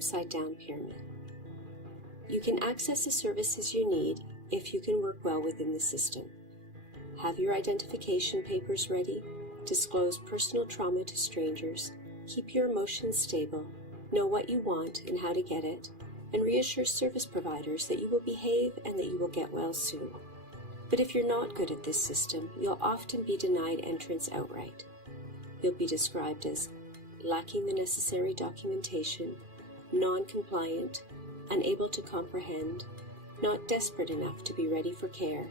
upside-down pyramid. You can access the services you need if you can work well within the system. Have your identification papers ready, disclose personal trauma to strangers, keep your emotions stable, know what you want and how to get it, and reassure service providers that you will behave and that you will get well soon. But if you're not good at this system, you'll often be denied entrance outright. You'll be described as lacking the necessary documentation, non-compliant, unable to comprehend, not desperate enough to be ready for care.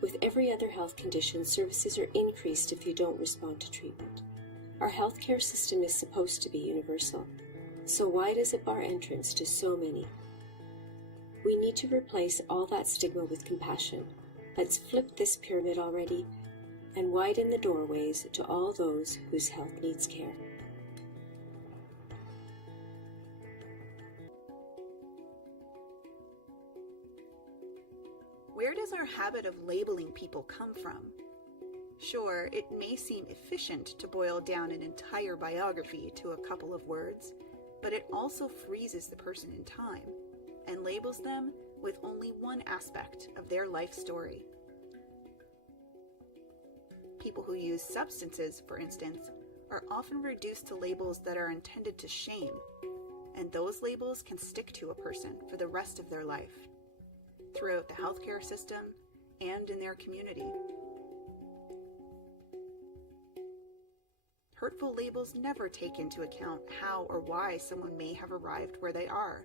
With every other health condition, services are increased if you don't respond to treatment. Our healthcare system is supposed to be universal, so why does it bar entrance to so many? We need to replace all that stigma with compassion. Let's flip this pyramid already and widen the doorways to all those whose health needs care. Where does our habit of labeling people come from? Sure, it may seem efficient to boil down an entire biography to a couple of words, but it also freezes the person in time and labels them with only one aspect of their life story. People who use substances, for instance, are often reduced to labels that are intended to shame, and those labels can stick to a person for the rest of their life, throughout the healthcare system and in their community. Hurtful labels never take into account how or why someone may have arrived where they are,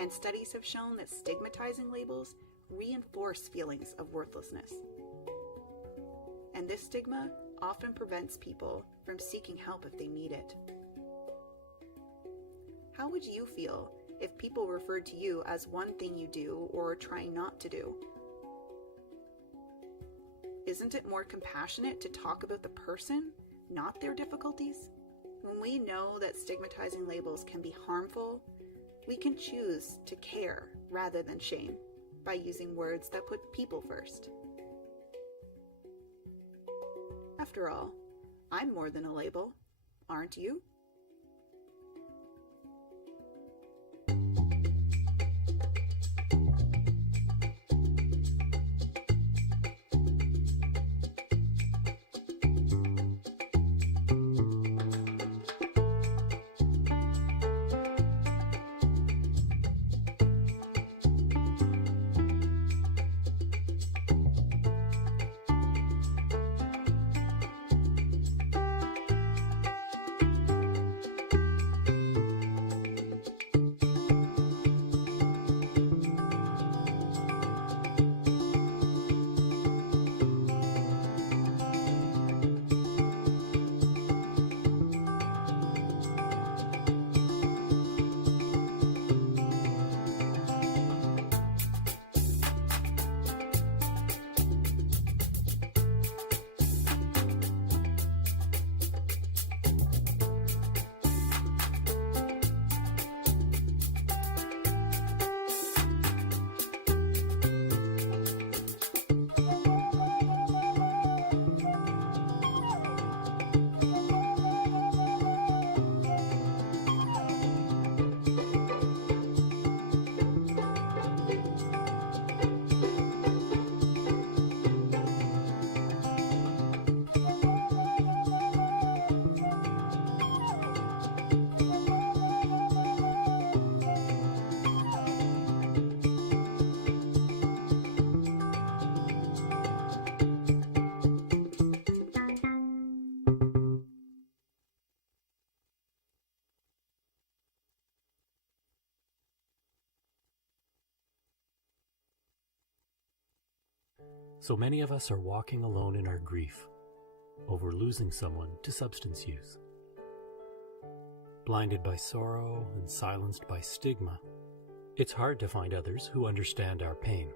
and studies have shown that stigmatizing labels reinforce feelings of worthlessness. And this stigma often prevents people from seeking help if they need it. How would you feel if people referred to you as one thing you do or try not to do? Isn't it more compassionate to talk about the person, not their difficulties? When we know that stigmatizing labels can be harmful, we can choose to care rather than shame by using words that put people first. After all, I'm more than a label, aren't you? So many of us are walking alone in our grief over losing someone to substance use. Blinded by sorrow and silenced by stigma, it's hard to find others who understand our pain.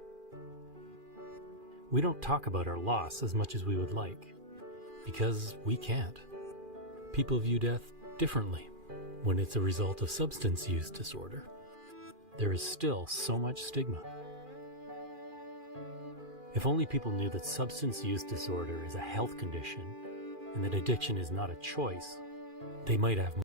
We don't talk about our loss as much as we would like, because we can't. People view death differently when it's a result of substance use disorder. There is still so much stigma. If only people knew that substance use disorder is a health condition and that addiction is not a choice, they might have